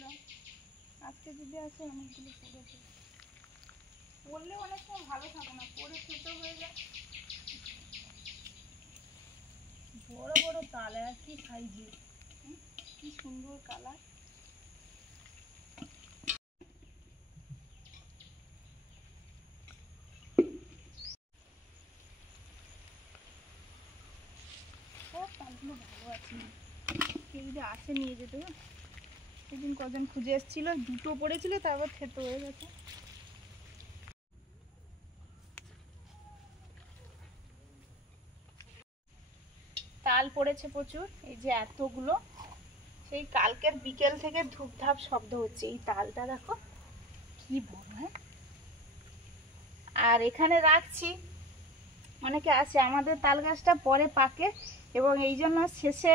দিয়েছিলাম, আজকে যদি আসে অনেকগুলো পড়েছে। পড়লে অনেক সময় ভালো থাকে না, পড়ে খেতে হয়ে যায়। বড় বড় তাল, একই সাইজের, কি সুন্দর কালার। সব তালগুলো ভালো আছে, কেউ যদি আসে নিয়ে যেতে। সেদিন কজন খুঁজে এসেছিল, দুটো পড়েছিল, তারপর থেতো হয়ে গেছে। তাল পড়েছে প্রচুর, এই যে এতগুলো। সেই কালকের বিকেল থেকে ধূপধাপ শব্দ হচ্ছে। এই তালটা দেখো কি বড়। হ্যাঁ, আর এখানে রাখছি, অনেকে আসে। আমাদের তাল গাছটা পরে পাকে এবং এই জন্য শেষে,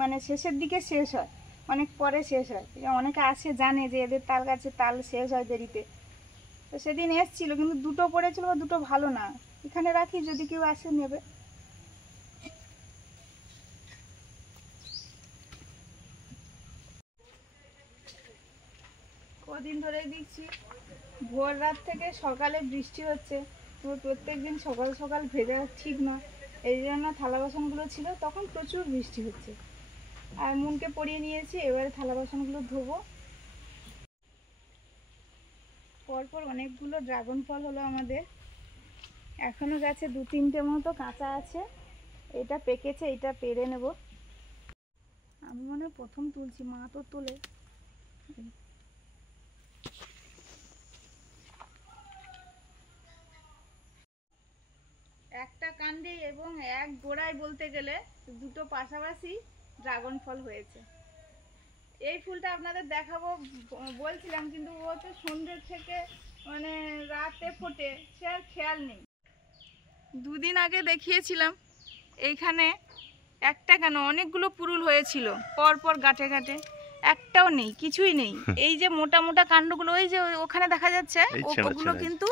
মানে শেষের দিকে শেষ হয়, অনেক পরে শেষ হয়। অনেকে আসে, জানে যে এদের তাল গাছে তাল শেষ হয় দেরিতে। তো সেদিন এসছিল, কিন্তু দুটো পড়েছিল, দুটো ভালো না। এখানে রাখি, যদি কেউ আসে নেবে। কদিন ধরেই দেখছি ভোর রাত থেকে সকালে বৃষ্টি হচ্ছে, তো প্রত্যেক দিন সকাল সকাল ভেজা ঠিক না। এই জন্য থালা বাসনগুলো ছিল, তখন প্রচুর বৃষ্টি হচ্ছে, আর মনকে পরিয়ে নিয়েছি। এবারে থালা বাসনগুলো ধোবো। পরপর অনেকগুলো ড্রাগন ফল হলো আমাদের, এখনো গাছে 2-3টে মতো কাঁচা আছে। এটা পেকেছে, এটা পেরে নেব। আমি মনে হয় প্রথম তুলছি, মা তো তোলে। একটা কাণ্ডে এবং এক গোড়ায় বলতে গেলে দুটো পাশাপাশি ড্রাগন ফল হয়েছে। এই ফুলটা আপনাদের দেখাবো বলছিলাম, কিন্তু ও তো সন্ধ্যে থেকে মানে রাতে ফোটে, সে আর খেয়াল নেই। দুদিন আগে দেখিয়েছিলাম, এইখানে একটা কেন অনেকগুলো পুরুল হয়েছিল পর পর গাঁটে গাঁটে, একটাও নেই, কিছুই নেই। এই যে মোটা মোটা কাণ্ডগুলো, ওই যে ওখানে দেখা যাচ্ছে, ওগুলো কিন্তু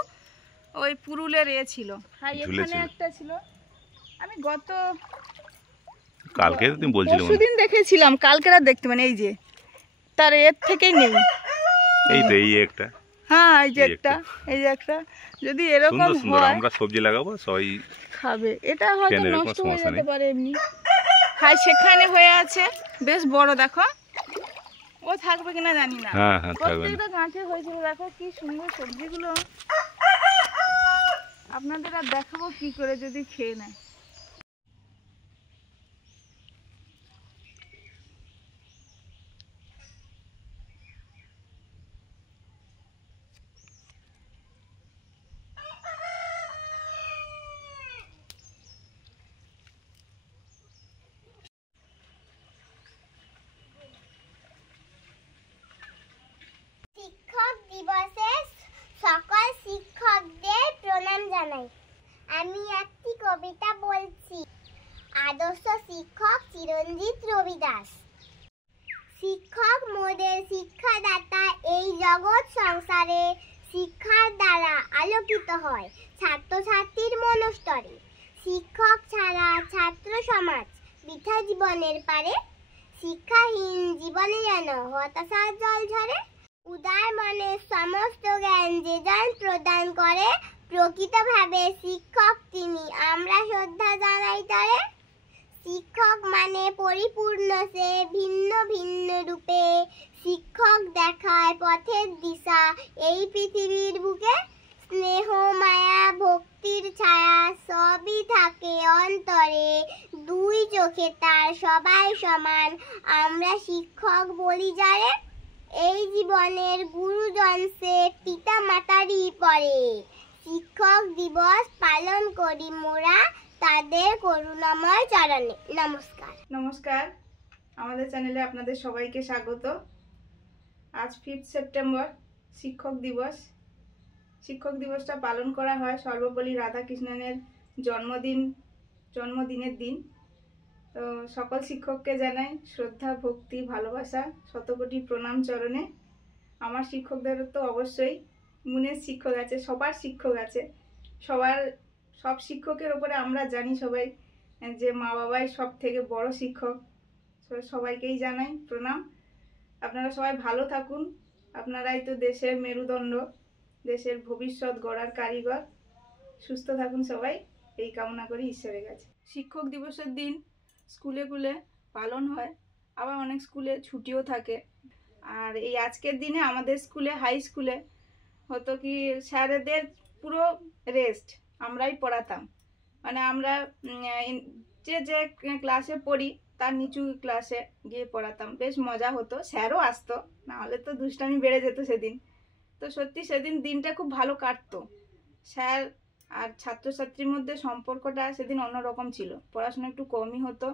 ওই পুরুলের এ ছিল। হ্যাঁ, এখানে একটা ছিল। আমি গত কালকে তুমি বলছিলে, পরশুদিন দেখেছিলাম, কালকে আর দেখতে মানে এই যে তার এর থেকেই নেই। এই তো এই একটা, হ্যাঁ এই যে একটা, এই যে একটা। যদি এরকম হয়, আমরা সবজি লাগাবো, সবাই খাবে। এটা হয়তো নষ্ট হয়ে যেতে পারে এমনি। হ্যাঁ, সেখানে হয়ে আছে বেশ বড়, দেখো। ও থাকবে কিনা জানি না। হ্যাঁ হ্যাঁ, প্রত্যেকটা গাছে হয়েছিল। দেখো কি সুন্দর সবজিগুলো, আপনাদের আর দেখাবো কি করে যদি খেয়ে নেয়। শিক্ষক দিবসে সকল শিক্ষকদের প্রণাম জানাই। আমি একটি কবিতা বলছি। আদর্শ শিক্ষক চিরঞ্জিত রবিদাস। শিক্ষক মোদের শিক্ষাদাতা, এই জগৎ সংসারে শিক্ষার দ্বারা আলোকিত হয় ছাত্রছাত্রীর মনস্তরে। শিক্ষক ছাড়া ছাত্র সমাজ বৃথা জীবনের পারে, শিক্ষাহীন জীবনে যেন হতাশার জল ঝরে। উদার মনে সমস্ত জ্ঞান যে জন প্রদান করে, প্রকৃতভাবে শিক্ষক তিনি, আমরা শ্রদ্ধা জানাই তারে। শিক্ষক মানে পরিপূর্ণ সে, ভিন্ন ভিন্ন রূপে শিক্ষক দেখায় পথের দিশা এই পৃথিবীর বুকে। স্নেহ মায়া ভক্তির ছায়া সবই থাকে অন্তরে, দুই চোখে তার সবাই সমান, আমরা শিক্ষক বলি যারে। এই জীবনের গুরুজন সে, পিতা মাতারই পরে, শিক্ষক দিবস পালন করি মোরা তাদের করুণাময় চরণে। নমস্কার। নমস্কার, আমাদের চ্যানেলে আপনাদের সবাইকে স্বাগত। আজ 5 সেপ্টেম্বর শিক্ষক দিবস। শিক্ষক দিবসটা পালন করা হয় সর্বপল্লী রাধাকৃষ্ণনের জন্মদিনের দিন। তো সকল শিক্ষককে জানাই শ্রদ্ধা, ভক্তি, ভালোবাসা, শতকোটি প্রণাম চরণে। আমার শিক্ষকদের তো অবশ্যই মনের শিক্ষক আছে, সবার শিক্ষক আছে, সব শিক্ষকের ওপরে আমরা জানি সবাই যে মা বাবাই সব থেকে বড় শিক্ষক। সবাইকেই জানাই প্রণাম। আপনারা সবাই ভালো থাকুন। আপনারাই তো দেশের মেরুদণ্ড, দেশের ভবিষ্যৎ গড়ার কারিগর। সুস্থ থাকুন সবাই, এই কামনা করি ঈশ্বরের কাছে। শিক্ষক দিবসের দিন স্কুলে পালন হয়, আবার অনেক স্কুলে ছুটিও থাকে। আর এই আজকের দিনে আমাদের স্কুলে, হাই স্কুলে হতো কি, স্যারেদের পুরো রেস্ট, আমরাই পড়াতাম। মানে আমরা যে যে ক্লাসে পড়ি তার নিচু ক্লাসে গিয়ে পড়াতাম। বেশ মজা হতো, স্যারও আসতো, নাহলে তো দুষ্টামি বেড়ে যেত সেদিন। তো সত্যি সেদিন দিনটা খুব ভালো কাটতো। স্যার আর ছাত্রছাত্রীর মধ্যে সম্পর্কটা সেদিন অন্যরকম ছিল। পড়াশোনা একটু কমই হতো,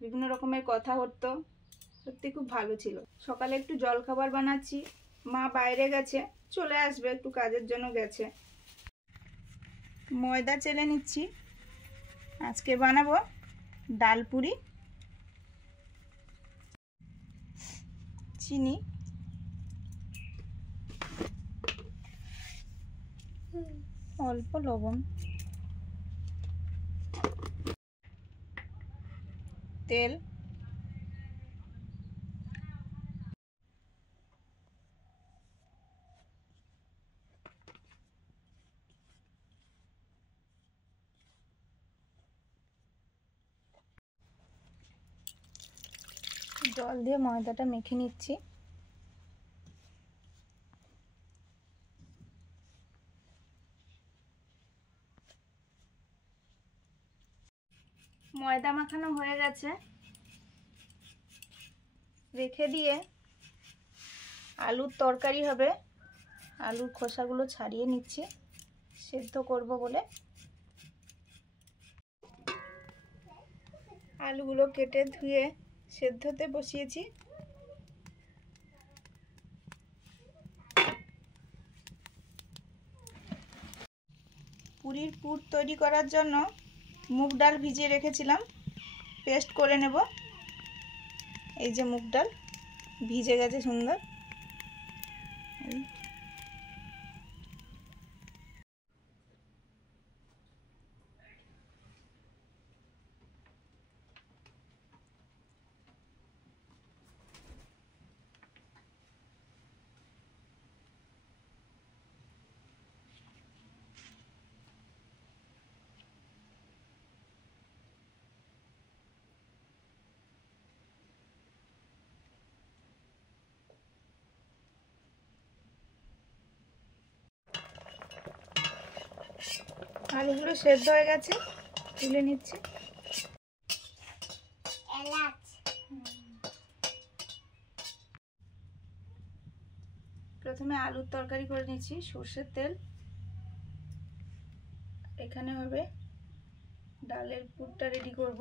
বিভিন্ন রকমের কথা হতো, সত্যি খুব ভালো ছিল। সকালে একটু জলখাবার বানাচ্ছি, মা বাইরে গেছে, চলে আসবে, একটু কাজের জন্য গেছে। ময়দা চেলে নিচ্ছি, আজকে বানাবো ডাল পুরি। চিনি, অল্প লবণ, তেল, জল দিয়ে ময়দাটা মেখে নিচ্ছি। ময়দা মাখানো হয়ে গেছে, রেখে দিয়ে আলুর তরকারি হবে। আলুর খোসাগুলো ছাড়িয়ে নিচ্ছি, সেদ্ধ করব বলে। আলুগুলো কেটে ধুয়ে সেদ্ধতে বসিয়েছি। পুরির পুর তৈরি করার জন্য মুগ ডাল ভিজিয়ে রেখেছিলাম, পেস্ট করে নেব। এই যে মুগ ডাল ভিজে গেছে সুন্দর। আলুগুলো সেদ্ধ হয়ে গেছে, তুলে নিচ্ছি। প্রথমে আলুর তরকারি করে নিচ্ছি, সর্ষের তেল। এখানে হবে ডালের পুরটা রেডি করব,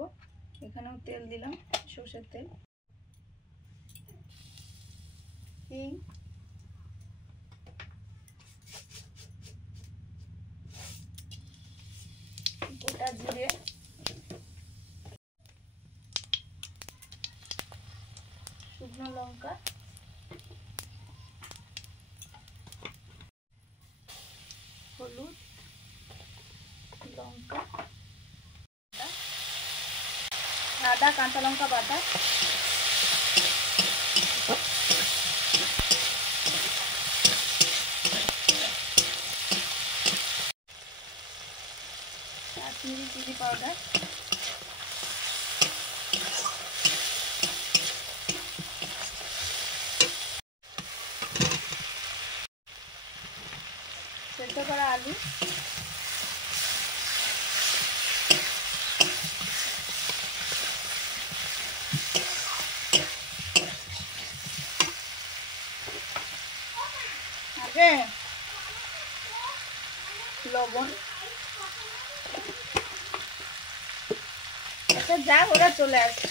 এখানেও তেল দিলাম, সর্ষের তেল, হিং, গোটা জিরে, শুকনো লঙ্কা, হলুদ, লঙ্কা, আদা, কাঁচা লঙ্কা বাটা, কাশ্মীরি চিলি পাউডার, সেদ্ধ করা আলু, আগে লবণ। আচ্ছা যা, ওরা চলে আসে।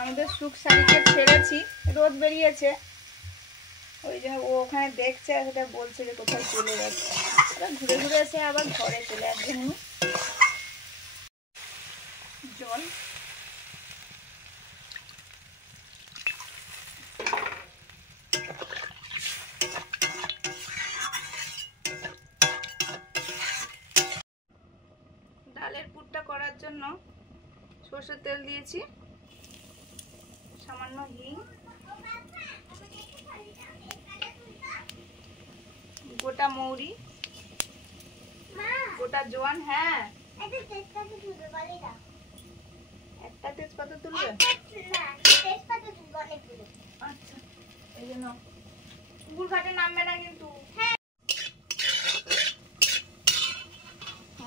আমাদের সুখ শাড়িকে ছেড়েছি, রোদ বেরিয়েছে, ওই জন্য ও ওখানে দেখছে, আর সেটা বলছে যে কোথায় চলে যাচ্ছে। আবার ঘুরে ঘুরে এসে আবার ঘরে চলে আসবে। জল, ডালের পুরটা করার জন্য সরষের তেল দিয়েছি, সামান্য হিং, গোটা মৌরি, গোটা জোয়ান। হ্যাঁ, একটা তেজপাতা তুলবে। আচ্ছা, এই জন্য পুকুর ঘাটে নামবে না কিন্তু।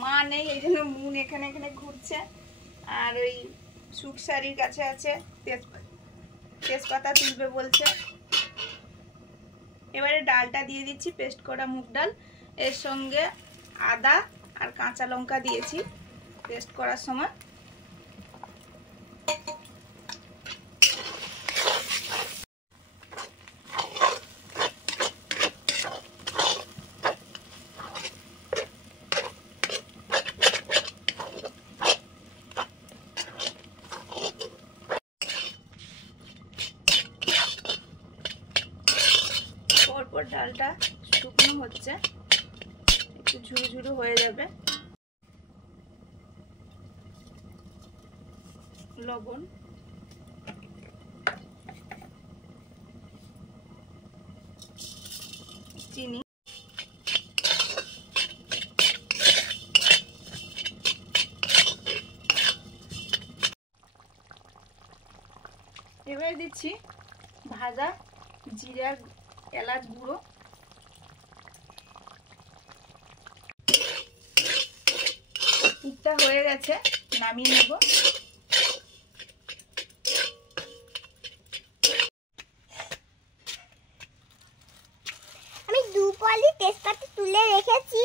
মা নেই, এই জন্য মুন এখানে এখানে ঘুরছে। আর ওই সুখসারির কাছে আছে, তেজপাতা তুলবে বলছে। এবারে ডালটা দিয়ে দিচ্ছি, পেস্ট করা মুগ ডাল। এর সঙ্গে আদা আর কাঁচা লঙ্কা দিয়েছি পেস্ট করার সময়। পরপর ডালটা শুকনো হচ্ছে, একটু ঝুরু ঝুরু হয়ে যাবে। লবণ, চিনি, এবারে দিচ্ছি ভাজা জিরার এলাচ গুঁড়ো। পুরটা হয়ে গেছে, নামিয়ে নেব। আমি 2 পলি তেজপাতা তুলে রেখেছি,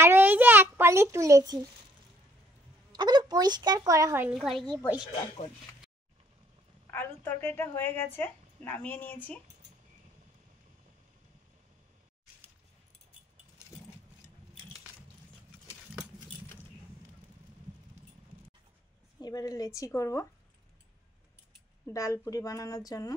আর এই যে 1 পলি তুলেছি। এখনো পরিষ্কার করা হয়নি, ঘরে গিয়ে পরিষ্কার করব। আলুর তরকারিটা হয়ে গেছে, নামিয়ে নিয়েছি। এবারে লেচি করব ডাল পুরি বানানোর জন্য।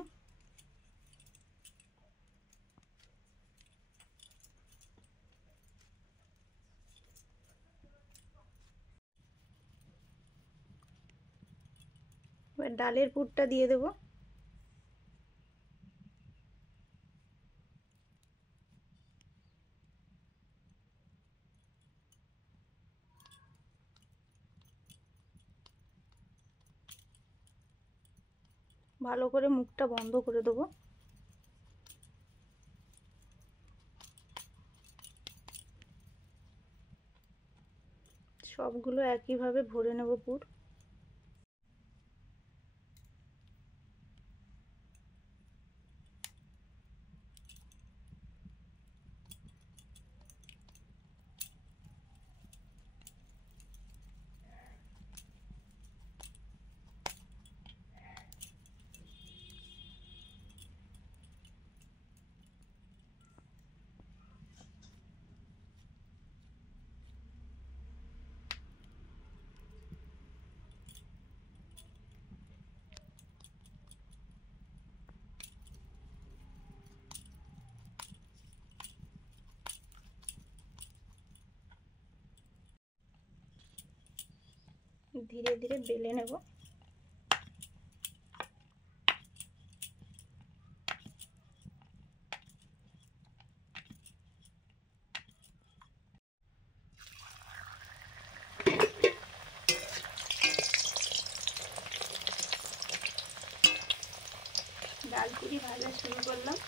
এবার ডালের পুরটা দিয়ে দেব। ভালো করে মুখটা বন্ধ করে দেবো। সবগুলো একইভাবে ভরে নেব পুর। ধীরে ধীরে বেলে নেব। ডাল পুরি ভাজা শুরু করলাম।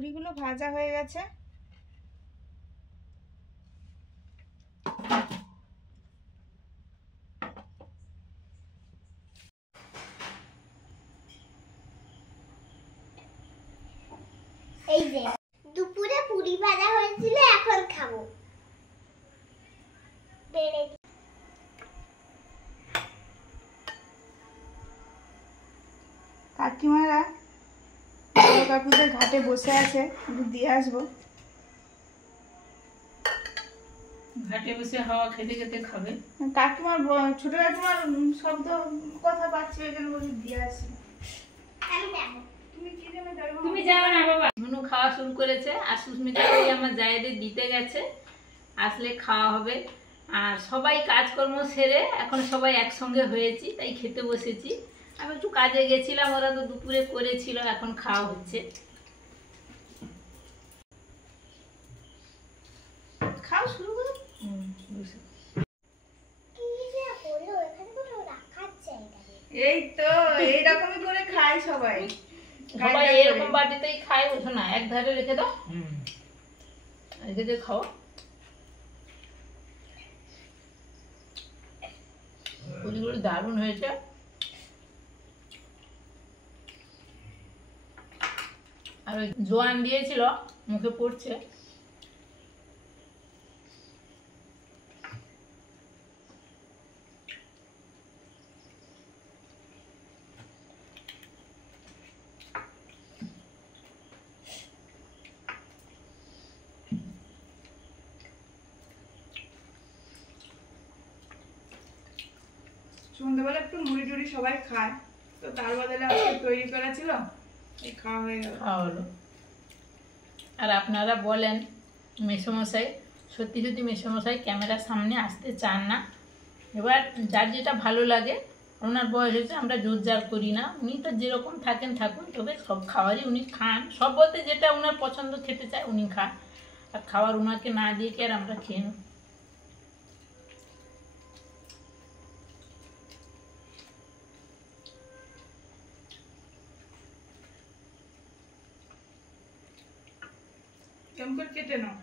পুরিগুলো ভাজা হয়ে গেছে। এই যে দুপুরে পুরি ভাজা হয়েছিল, এখন খাবো। বেড়ে কাকিমারা বড় কাকুদের ঘাটে বসে আছে, একটু দিয়ে আসবো। ঘাটে বসে হাওয়া খেতে খেতে খাবে। কাকিমার ছোট কাকিমার শব্দ কথা পাচ্ছি, এখানে বসে দিয়ে আসি। আমি যাবো। তুমি কি জন্য যাবে? তুমি যাও না বাবা। মনু খাওয়া শুরু করেছে আর সুস্মিতা আমার জায়েদের দিতে গেছে, আসলে খাওয়া হবে। আর সবাই কাজকর্ম সেরে এখন সবাই একসঙ্গে হয়েছি, তাই খেতে বসেছি। আমি একটু কাজে গেছিলাম, ওরা তো দুপুরে করেছিল, এখন খাওয়া হচ্ছে। খাও, শুরু করো। বুঝে। কি যে হলো, এখানে কোনো রাখার জায়গা নেই। এই তো এইরকমই করে খাই সবাই। সবাই এরকম বাটিতেই খায়, বুঝো না, এক ধারে রেখে দাও, রেখে দিয়ে খাও। পুরিগুলো দারুণ হয়েছে। আর ওই জোয়ান দিয়েছিল, মুখে পড়ছে। সন্ধ্যাবেলা একটু মুড়ি টুড়ি সবাই খায়, তো তার বদলে আজকে তৈরি করা ছিল, এই খাওয়া হয়ে গেল। খাওয়া হলো। আর আপনারা বলেন মেসোমশাই, সত্যি সত্যি মেসোমশাই ক্যামেরার সামনে আসতে চান না। এবার যার যেটা ভালো লাগে, ওনার বয়স হয়েছে, আমরা জোর জার করি না। উনি তো যেরকম থাকেন থাকুন, তবে সব খাবারই উনি খান। সব বলতে যেটা ওনার পছন্দ খেতে চায় উনি খান, আর খাবার ওনাকে না দিয়ে কি আর আমরা খেয়ে নেব? কেমন করে কেটে নাও।